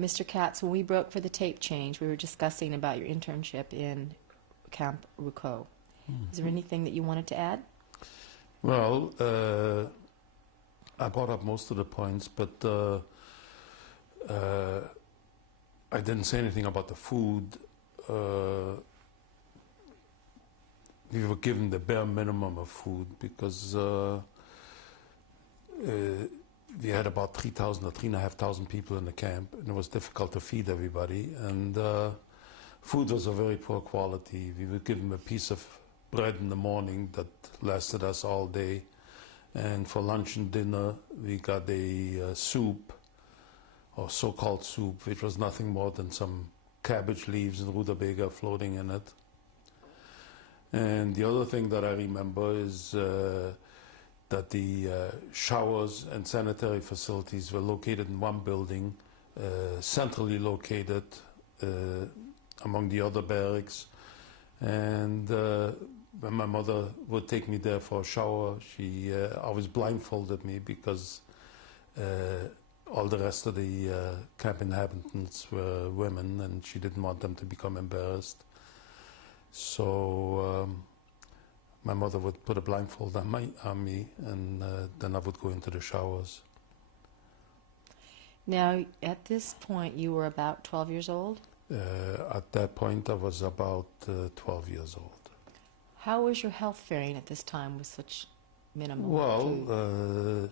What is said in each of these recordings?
Mr. Katz, when we broke for the tape change, we were discussing about your internship in Camp Rucot. Is there anything that you wanted to add? Well, I brought up most of the points, but I didn't say anything about the food. We were given the bare minimum of food because we had about 3,000 or 3,500 people in the camp, and it was difficult to feed everybody. And food was of very poor quality. We were given a piece of bread in the morning that lasted us all day. And for lunch and dinner, we got a soup, or so-called soup, which was nothing more than some cabbage leaves and rutabaga floating in it. And the other thing that I remember is that the showers and sanitary facilities were located in one building, centrally located among the other barracks. And when my mother would take me there for a shower, she always blindfolded me because all the rest of the camp inhabitants were women, and she didn't want them to become embarrassed. So my mother would put a blindfold on me, and then I would go into the showers. Now, at this point, you were about 12 years old? At that point, I was about 12 years old. How was your health faring at this time with such minimal food? Well,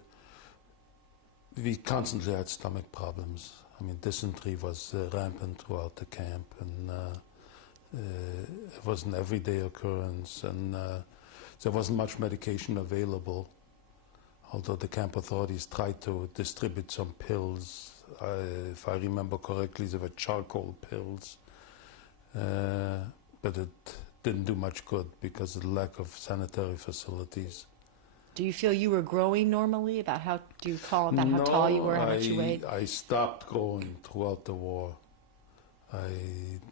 we constantly had stomach problems. I mean, dysentery was rampant throughout the camp, and it was an everyday occurrence, and there wasn't much medication available, although the camp authorities tried to distribute some pills. If I remember correctly, they were charcoal pills, but it didn't do much good because of the lack of sanitary facilities. Do you feel you were growing normally? Do you recall about how tall you were, how much you weighed? I stopped growing throughout the war. I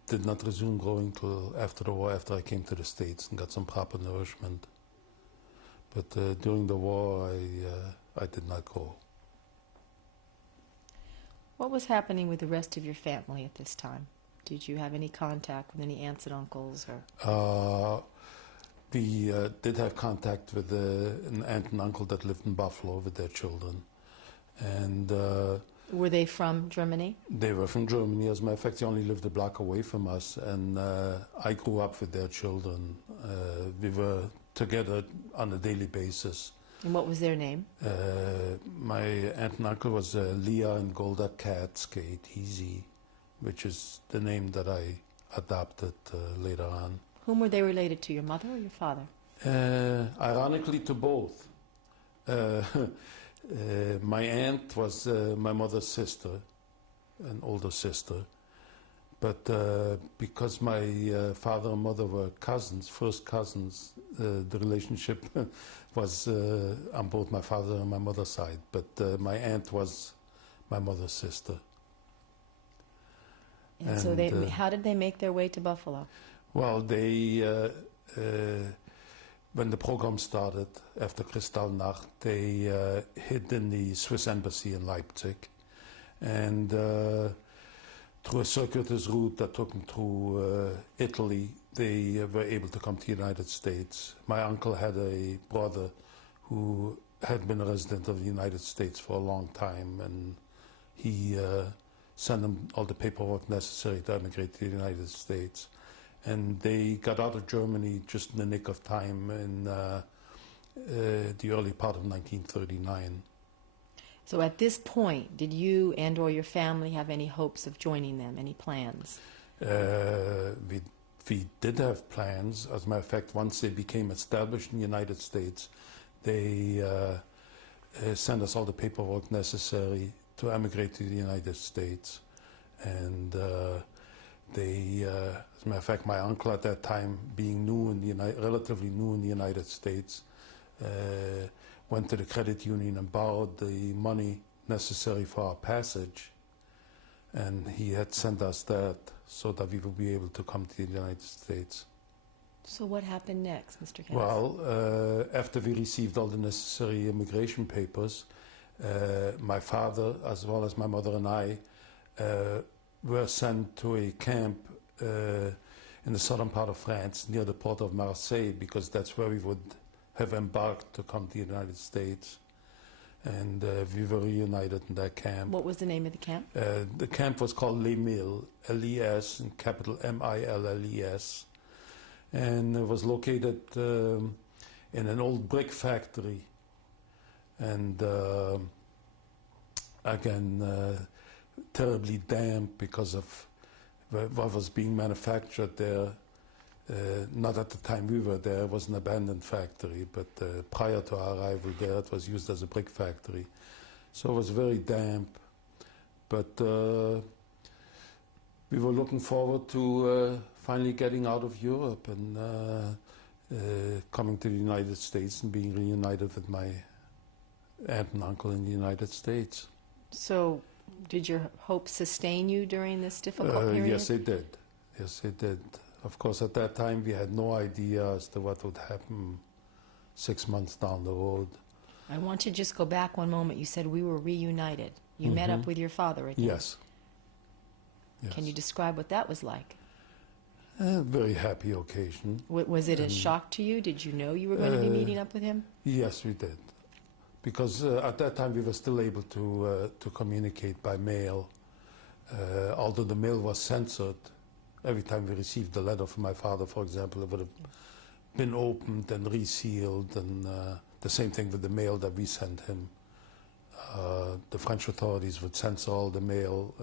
did not resume growing till after the war, after I came to the States and got some proper nourishment. But during the war, I did not grow. What was happening with the rest of your family at this time? Did you have any contact with any aunts and uncles? We did have contact with an aunt and uncle that lived in Buffalo with their children. And were they from Germany? They were from Germany. As a matter of fact, they only lived a block away from us, and I grew up with their children. We were together on a daily basis. And what was their name? My aunt and uncle was Leah and Golda Katz, K-A-T-Z, which is the name that I adopted later on. Whom were they related to, your mother or your father? Ironically, to both. My aunt was my mother's sister, an older sister. But because my father and mother were cousins, first cousins, the relationship was on both my father and my mother's side. But my aunt was my mother's sister. And so how did they make their way to Buffalo? Well, they, when the program started after Kristallnacht, they hid in the Swiss embassy in Leipzig. And through a circuitous route that took them through Italy, they were able to come to the United States. My uncle had a brother who had been a resident of the United States for a long time, and he sent them all the paperwork necessary to emigrate to the United States. And they got out of Germany just in the nick of time in the early part of 1939. So at this point, did you and or your family have any hopes of joining them, any plans? We did have plans. As a matter of fact, once they became established in the United States, they sent us all the paperwork necessary to emigrate to the United States. And they, as a matter of fact, my uncle at that time, being new in relatively new in the United States, went to the credit union and borrowed the money necessary for our passage, and he had sent us that so that we would be able to come to the United States. So what happened next, Mr. Katz? Well, after we received all the necessary immigration papers, my father, as well as my mother and I, were sent to a camp in the southern part of France, near the port of Marseille, because that's where we would have embarked to come to the United States. And we were reunited in that camp. What was the name of the camp? The camp was called Les Milles, L-E-S, in capital M-I-L-L-E-S. And it was located in an old brick factory. And again, terribly damp because of what was being manufactured there. Not at the time we were there, it was an abandoned factory, but prior to our arrival there, it was used as a brick factory. So it was very damp, but we were looking forward to finally getting out of Europe and coming to the United States and being reunited with my aunt and uncle in the United States. So did your hope sustain you during this difficult period? Yes, it did. Yes, it did. Of course, at that time, we had no idea as to what would happen 6 months down the road. I want to just go back one moment. You said we were reunited. You met up with your father again. Yes. Yes. Can you describe what that was like? A very happy occasion. Was it a shock to you? Did you know you were going to be meeting up with him? Yes, we did. Because at that time, we were still able to communicate by mail. Although the mail was censored, every time we received a letter from my father, for example, it would have been opened and resealed, and the same thing with the mail that we sent him. The French authorities would censor all the mail.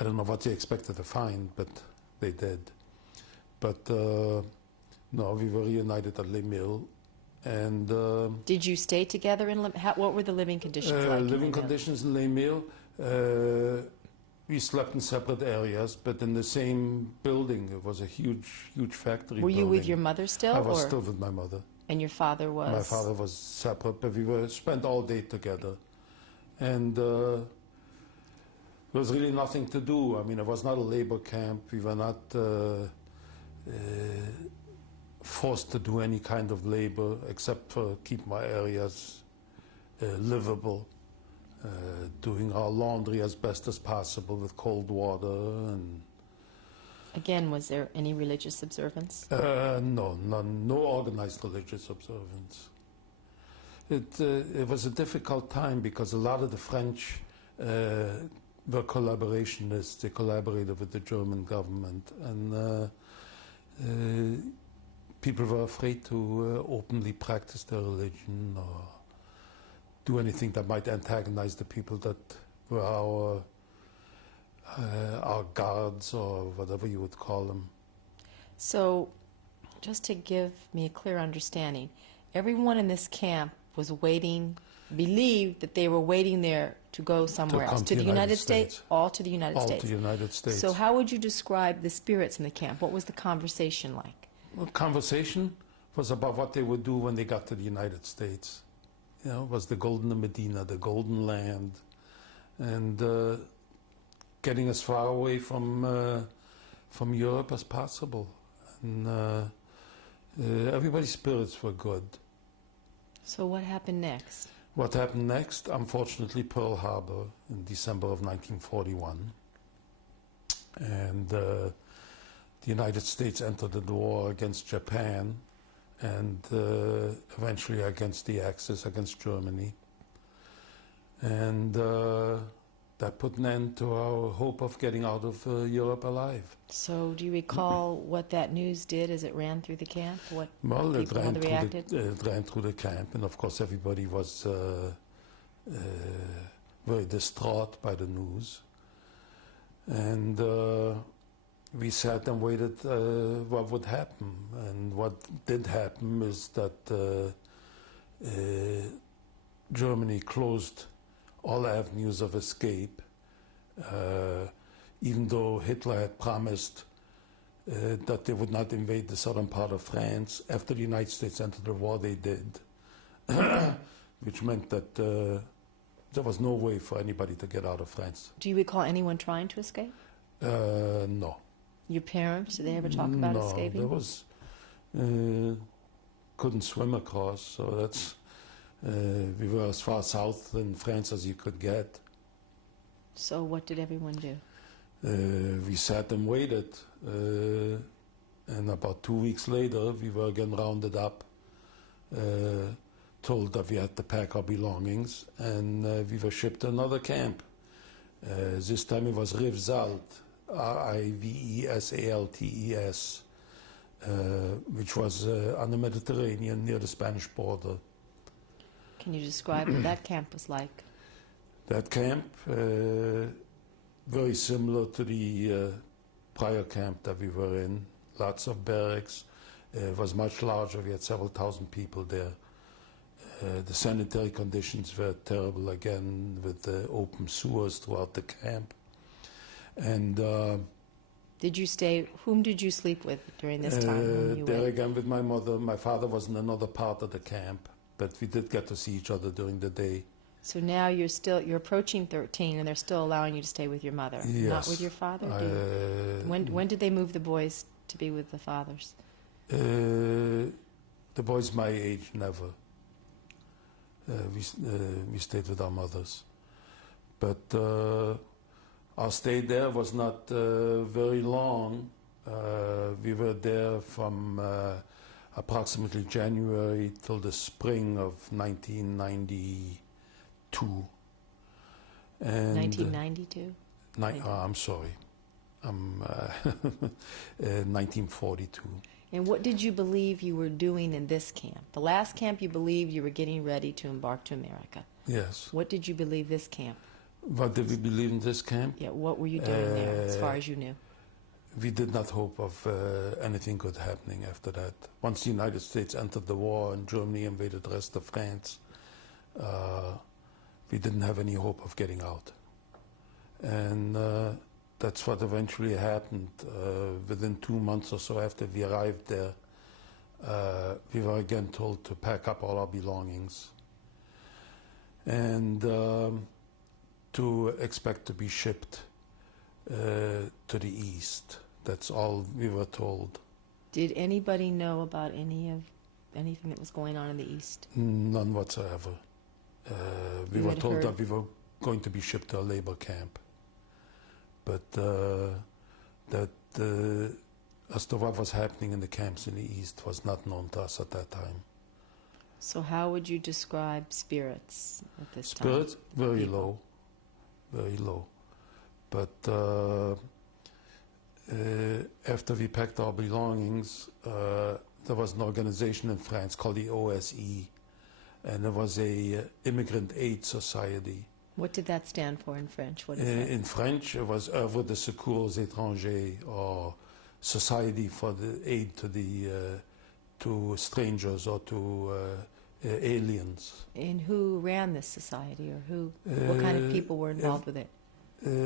I don't know what they expected to find, but they did. But no, we were reunited at Les Milles. And did you stay together in what were the living conditions like? Living conditions in Les Milles, we slept in separate areas, but in the same building. It was a huge, huge factory. Were you building. with your mother still? I was still with my mother. And your father was? My father was separate, but we spent all day together. And there was really nothing to do. I mean, it was not a labor camp. We were not forced to do any kind of labor except for keep my areas livable. Doing our laundry as best as possible with cold water. And again, was there any religious observance? No, no organized religious observance. It was a difficult time because a lot of the French were collaborationists. They collaborated with the German government, and people were afraid to openly practice their religion or do anything that might antagonize the people that were our guards or whatever you would call them. So, just to give me a clear understanding, everyone in this camp was waiting, believed that they were waiting there to go somewhere else, to the United States, all to the United States. All to the United States. So how would you describe the spirits in the camp? What was the conversation like? Well, conversation was about what they would do when they got to the United States. You know, it was the Golden Medina, the Golden Land, and getting as far away from Europe as possible. And everybody's spirits were good. So what happened next? What happened next? Unfortunately, Pearl Harbor in December of 1941. And the United States entered the war against Japan and eventually against the Axis, against Germany. And that put an end to our hope of getting out of Europe alive. So do you recall what that news did as it ran through the camp? What well, people it reacted? It ran through the camp, and of course everybody was very distraught by the news. And we sat and waited what would happen. And what did happen is that Germany closed all avenues of escape, even though Hitler had promised that they would not invade the southern part of France. After the United States entered the war, they did, which meant that there was no way for anybody to get out of France. Do you recall anyone trying to escape? No. Your parents, did they ever talk about escaping? No, there was, couldn't swim across, so that's, we were as far south in France as you could get. So what did everyone do? We sat and waited, and about 2 weeks later, we were again rounded up, told that we had to pack our belongings, and we were shipped to another camp. This time it was Rivesalt, Rivesaltes, which was on the Mediterranean near the Spanish border. Can you describe what that camp was like? That camp, very similar to the prior camp that we were in. Lots of barracks. It was much larger. We had several thousand people there. The sanitary conditions were terrible again, with open sewers throughout the camp. And did you stay? Whom did you sleep with during this time? When you there went? again with my mother. My father was in another part of the camp, but we did get to see each other during the day. So now you're approaching 13, and they're still allowing you to stay with your mother, Yes. not with your father. When did they move the boys to be with the fathers? The boys my age, never. We stayed with our mothers. But our stay there was not very long. We were there from approximately January till the spring of 1992. And 1992? I'm sorry. 1942. And what did you believe you were doing in this camp? The last camp you believed you were getting ready to embark to America. Yes. What did you believe this camp? What did we believe in this camp? Yeah, what were you doing there as far as you knew? We did not hope of anything good happening after that. Once the United States entered the war and Germany invaded the rest of France, we didn't have any hope of getting out. And that's what eventually happened. Within 2 months or so after we arrived there, we were again told to pack up all our belongings and to expect to be shipped to the east. That's all we were told. Did anybody know about anything that was going on in the east? None whatsoever. We You were had told heard- that we were going to be shipped to a labor camp. But as to what was happening in the camps in the east was not known to us at that time. So how would you describe spirits at this time? Spirits, very People. low, very low. But after we packed our belongings, there was an organization in France called the OSE, and there was a immigrant aid society. What did that stand for in French? What is that? In French, it was Œuvre de Secours aux Étrangers, or Society for the Aid to Strangers or to aliens. And who ran this society, or what kind of people were involved with it?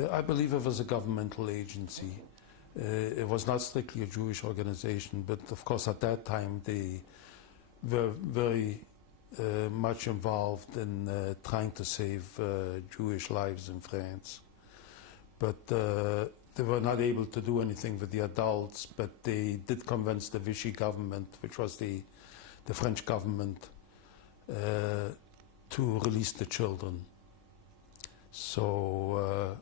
I believe it was a governmental agency. It was not strictly a Jewish organization, but of course at that time they were very much involved in trying to save Jewish lives in France. But they were not able to do anything with the adults, but they did convince the Vichy government, which was the French government, to release the children. So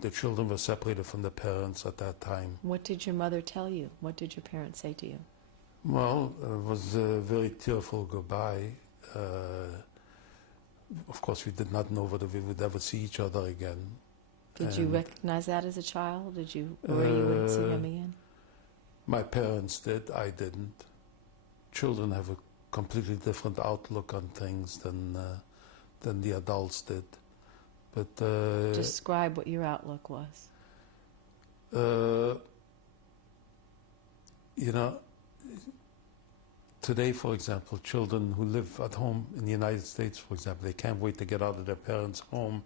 the children were separated from the parents at that time. What did your mother tell you? What did your parents say to you? Well, it was a very tearful goodbye. Of course, we did not know whether we would ever see each other again. Did you And recognize that as a child? Did you worry you wouldn't see him again? my parents did, I didn't. Children have a completely different outlook on things than the adults did. But Describe what your outlook was. you know, today, for example, children who live at home in the United States, for example, they can't wait to get out of their parents' home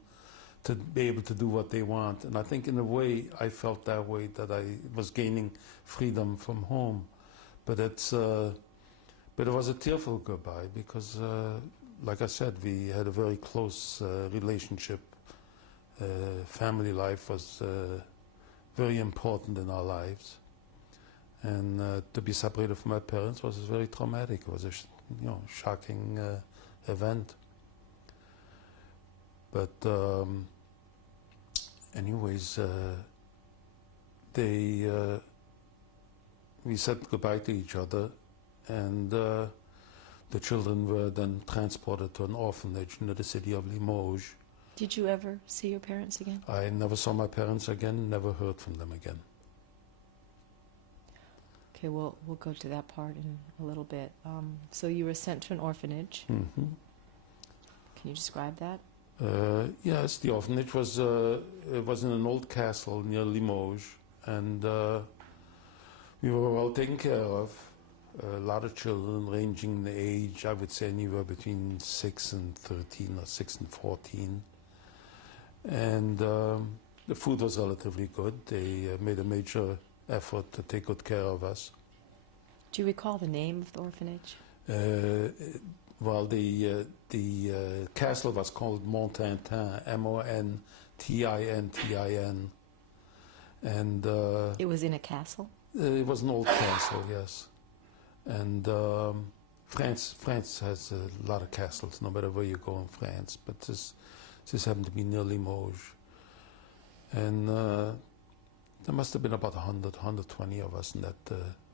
to be able to do what they want. And I think in a way I felt that way, that I was gaining freedom from home. But but it was a tearful goodbye because, like I said, we had a very close relationship. Family life was very important in our lives. And to be separated from my parents was very traumatic. It was a shocking event. But anyways, we said goodbye to each other, and the children were then transported to an orphanage near the city of Limoges. Did you ever see your parents again? I never saw my parents again, never heard from them again. Okay, we'll go to that part in a little bit. So you were sent to an orphanage. Mm-hmm. Can you describe that? Yes, the orphanage was it was in an old castle near Limoges, and we were well taken care of. A lot of children ranging in age, I would say anywhere between 6 and 13 or 6 and 14. And the food was relatively good. They made a major effort to take good care of us. Do you recall the name of the orphanage? Well, the castle was called Montintin, Montintin, and It was in a castle? it was an old castle, yes. And France has a lot of castles, no matter where you go in France. But this happened to be near Limoges, and there must have been about 100, 120 of us in that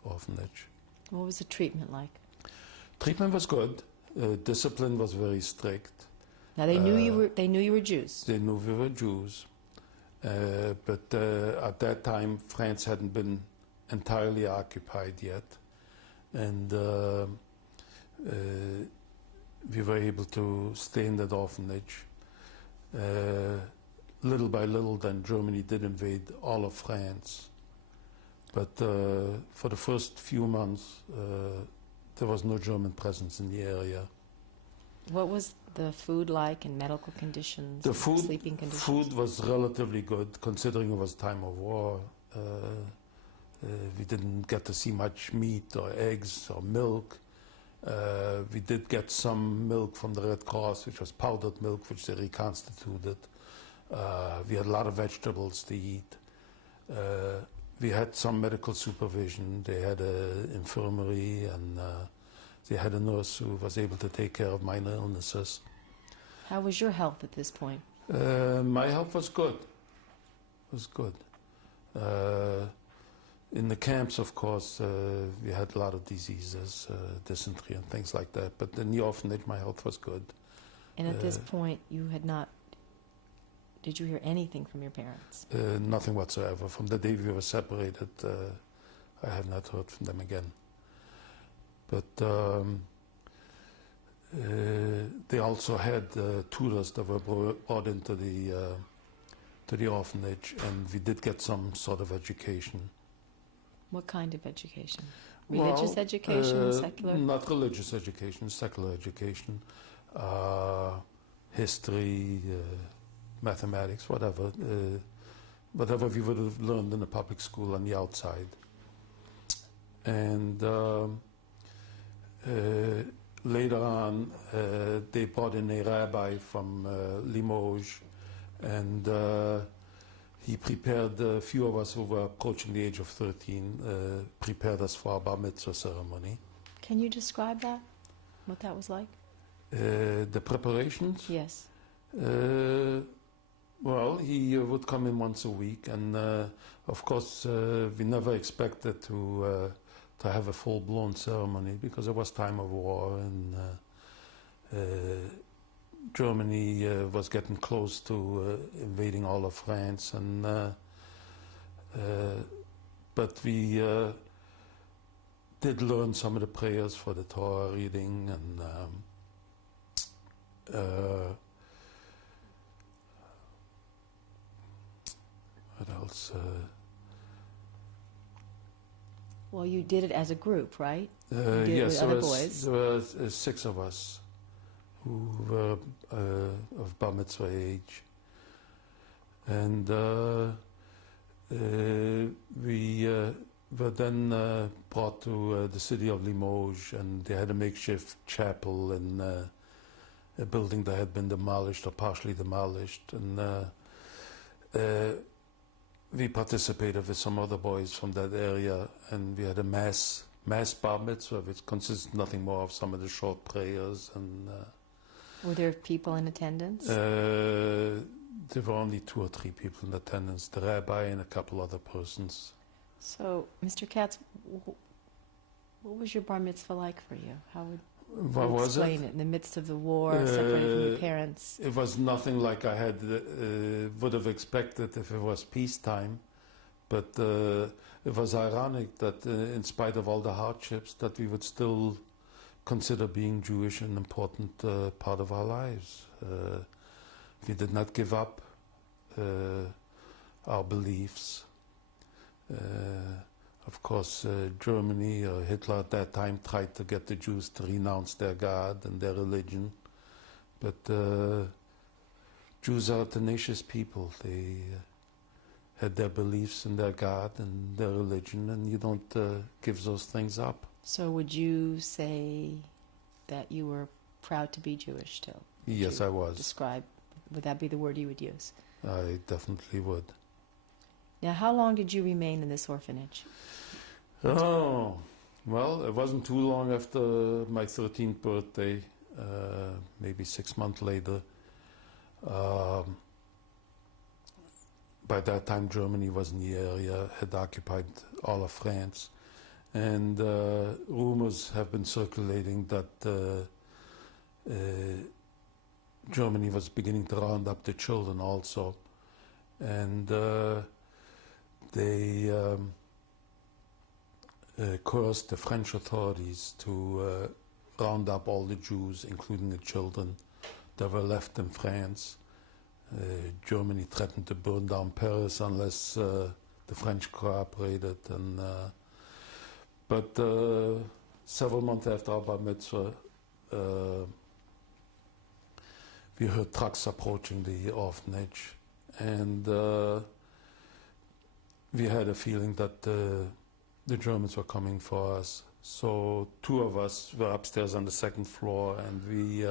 orphanage. What was the treatment like? Treatment was good. Discipline was very strict. Now they knew you were. They knew you were Jews. They knew we were Jews, but at that time France hadn't been entirely occupied yet, and we were able to stay in that orphanage. Little by little, then Germany did invade all of France, but for the first few months there was no German presence in the area. What was the food like and medical conditions? The food, sleeping conditions? Food was relatively good, considering it was time of war. We didn't get to see much meat or eggs or milk. We did get some milk from the Red Cross, which was powdered milk, which they reconstituted. We had a lot of vegetables to eat. We had some medical supervision. They had an infirmary, and they had a nurse who was able to take care of minor illnesses. How was your health at this point? My health was good. In the camps, of course, we had a lot of diseases, dysentery and things like that. But in the orphanage, my health was good. And at this point, you had not. Did you hear anything from your parents? Nothing whatsoever. From the day we were separated, I have not heard from them again. But they also had tutors that were brought into the orphanage, and we did get some sort of education. What kind of education? Religious education, secular? Not religious education, secular education, history, mathematics, whatever we would have learned in a public school on the outside. And later on, they brought in a rabbi from Limoges, and he prepared a few of us who were approaching the age of 13, prepared us for our bar mitzvah ceremony. Can you describe that? What that was like? The preparations? Yes. Well, he would come in once a week, and of course we never expected to have a full-blown ceremony because it was time of war, and Germany was getting close to invading all of France, and but we did learn some of the prayers for the Torah reading, and what else? Well, you did it as a group, right? Yes, with other boys. there were 6 of us who were of bar mitzvah age, and we were then brought to the city of Limoges, and they had a makeshift chapel in a building that had been demolished or partially demolished, and we participated with some other boys from that area, and we had a mass bar mitzvah, which consists nothing more of some of the short prayers. And Were there people in attendance? There were only 2 or 3 people in attendance, the rabbi and a couple other persons. So, Mr. Katz, what was your bar mitzvah like for you? How would What you was explain it? in the midst of the war, separated from your parents? It was nothing like I had would have expected if it was peacetime, but it was ironic that in spite of all the hardships, that we would still consider being Jewish an important part of our lives. We did not give up our beliefs. Of course, Germany or Hitler at that time tried to get the Jews to renounce their God and their religion. But Jews are tenacious people. They had their beliefs in their God and their religion, and you don't give those things up. So would you say that you were proud to be Jewish still? Yes, I was. Would that be the word you would use? I definitely would. Now, how long did you remain in this orphanage? Oh, well, it wasn't too long after my 13th birthday, maybe 6 months later. By that time, Germany was in the area, had occupied all of France. And rumors have been circulating that Germany was beginning to round up the children also. And they coerced the French authorities to round up all the Jews, including the children that were left in France. Germany threatened to burn down Paris unless the French cooperated. And but several months after our bar mitzvah, we heard trucks approaching the orphanage, and we had a feeling that the Germans were coming for us. So 2 of us were upstairs on the 2nd floor, and we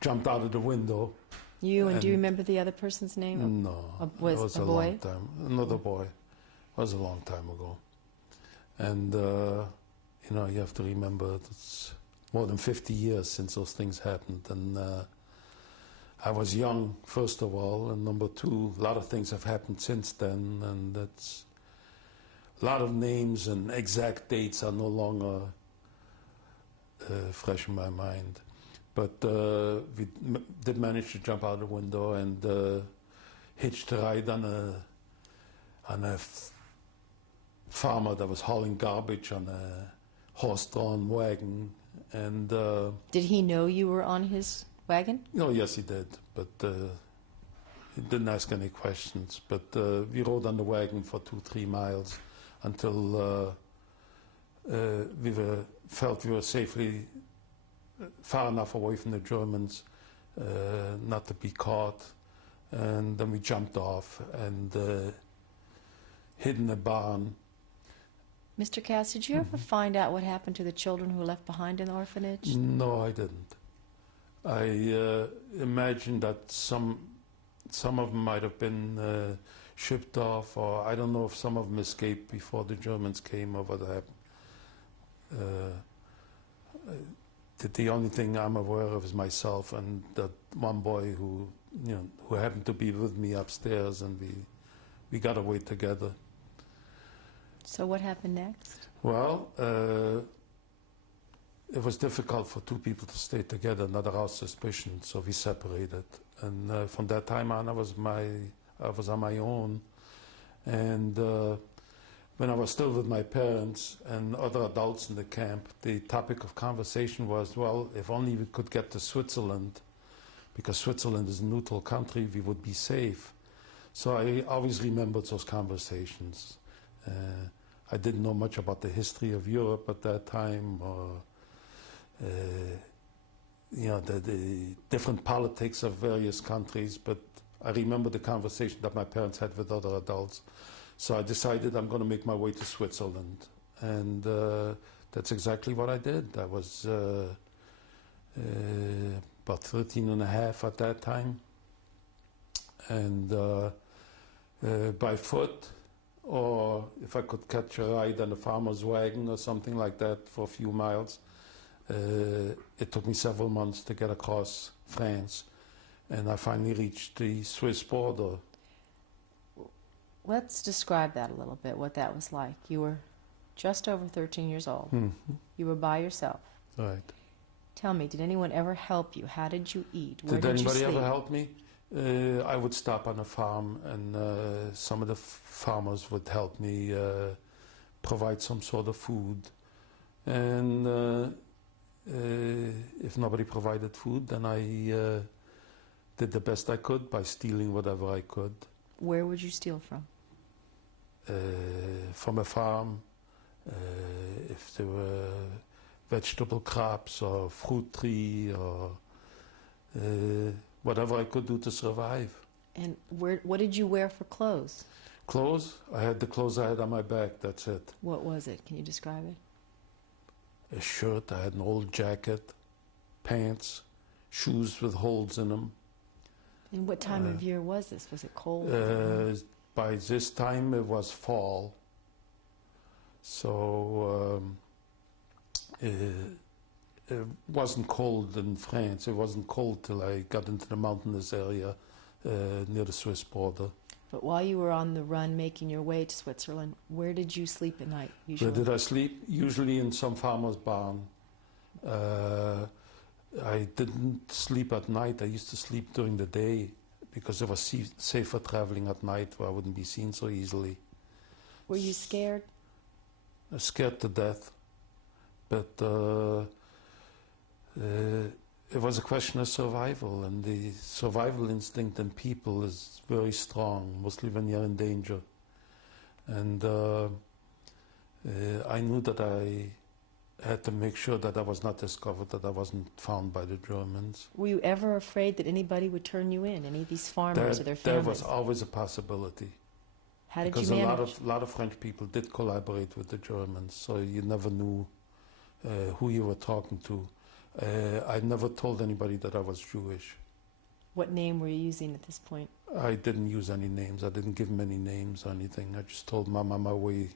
jumped out of the window. Do you remember the other person's name? No. Was it was a a boy? long time. Another boy. It was a long time ago. And, you know, you have to remember it's more than 50 years since those things happened. And I was young, first of all, and number 2, a lot of things have happened since then, and that's a lot of names and exact dates are no longer fresh in my mind. But we did manage to jump out the window and hitched a ride on a farmer that was hauling garbage on a horse-drawn wagon. And did he know you were on his wagon? no, yes, he did, but he didn't ask any questions. But we rode on the wagon for 2-3 miles until we felt we were safely far enough away from the Germans not to be caught. And then we jumped off and hid in a barn. Mr. Katz, did you ever find out what happened to the children who were left behind in the orphanage? No, I didn't. I imagine that some of them might have been shipped off, or I don't know if some of them escaped before the Germans came or what happened. The only thing I'm aware of is myself and that one boy who happened to be with me upstairs, and we got away together. So what happened next? Well, it was difficult for 2 people to stay together, not arouse suspicion, so we separated. And from that time on, I was on my own. And when I was still with my parents and other adults in the camp, the topic of conversation was, well, if only we could get to Switzerland, because Switzerland is a neutral country, we would be safe. So I always remembered those conversations. I didn't know much about the history of Europe at that time, or the different politics of various countries, but I remember the conversation that my parents had with other adults. So I decided I'm going to make my way to Switzerland, and that's exactly what I did. I was about 13 and a half at that time, and by foot, or if I could catch a ride on a farmer's wagon or something like that for a few miles, It took me several months to get across France, and I finally reached the Swiss border. Let's describe that a little bit, what that was like. You were just over 13 years old. You were by yourself. Right. Tell me, did anyone ever help you? How did you eat? Where Did anybody you sleep? ever help me? I would stop on a farm, and some of the farmers would help me provide some sort of food. And if nobody provided food, then I did the best I could by stealing whatever I could. Where would you steal from? From a farm, if there were vegetable crops or fruit tree or whatever I could do to survive. And what did you wear for clothes? Clothes? I had the clothes I had on my back, that's it. What was it? Can you describe it? A shirt, I had an old jacket, pants, shoes with holes in them. And what time of year was this? Was it cold? By this time it was fall. So it wasn't cold in France. It wasn't cold till I got into the mountainous area near the Swiss border. But while you were on the run making your way to Switzerland, where did you sleep at night usually? Where did I sleep? Usually in some farmer's barn. I didn't sleep at night. I used to sleep during the day because it was safer traveling at night where I wouldn't be seen so easily. Were you scared? I was scared to death. But it was a question of survival, and the survival instinct in people is very strong, mostly when you're in danger. And I knew that I had to make sure that I was not discovered, that I wasn't found by the Germans. Were you ever afraid that anybody would turn you in, any of these farmers or their families? There was always a possibility. How did because you manage? a lot of French people did collaborate with the Germans, so you never knew who you were talking to. I never told anybody that I was Jewish. What name were you using at this point? I didn't use any names. I didn't give them any names or anything. I just told Mom on my way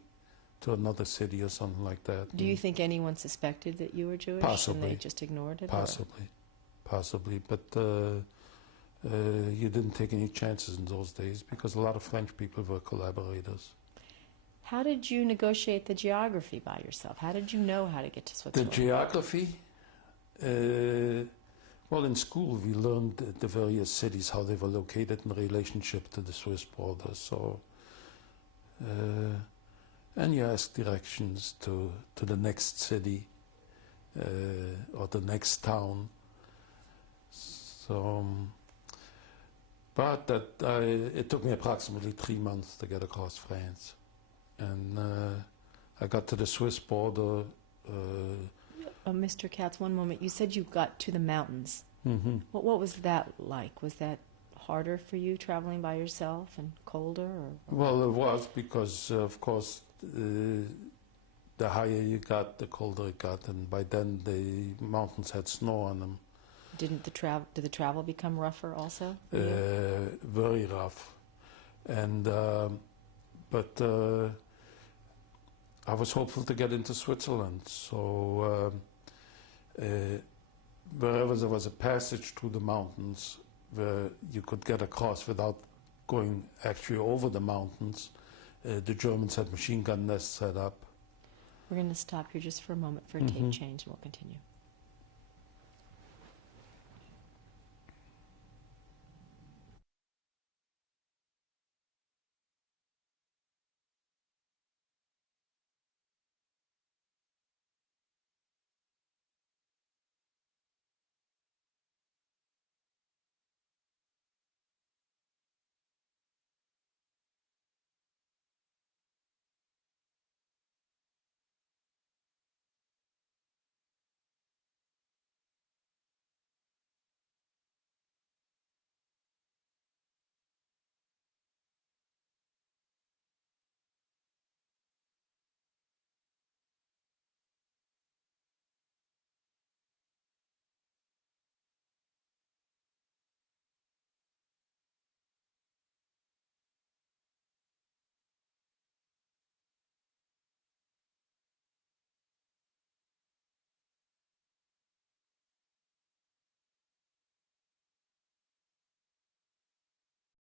to another city or something like that. Do you think anyone suspected that you were Jewish? Possibly. And they just ignored it? Possibly. But you didn't take any chances in those days because a lot of French people were collaborators. How did you negotiate the geography by yourself? How did you know how to get to Switzerland? The geography? Well, in school we learned the various cities, how they were located in relationship to the Swiss border. So, and you ask directions to the next city or the next town. So, but it took me approximately 3 months to get across France. And I got to the Swiss border. Mr. Katz, one moment. You said you got to the mountains. Mm-hmm. What was that like? Was that harder for you traveling by yourself and colder? Or? Well, it was because, of course, the higher you got, the colder it got, and by then the mountains had snow on them. Did the travel become rougher also? Very rough, and but I was hopeful to get into Switzerland. So wherever there was a passage through the mountains where you could get across without going actually over the mountains, the Germans had machine gun nests set up. We're going to stop here just for a moment for a tape change, and we'll continue.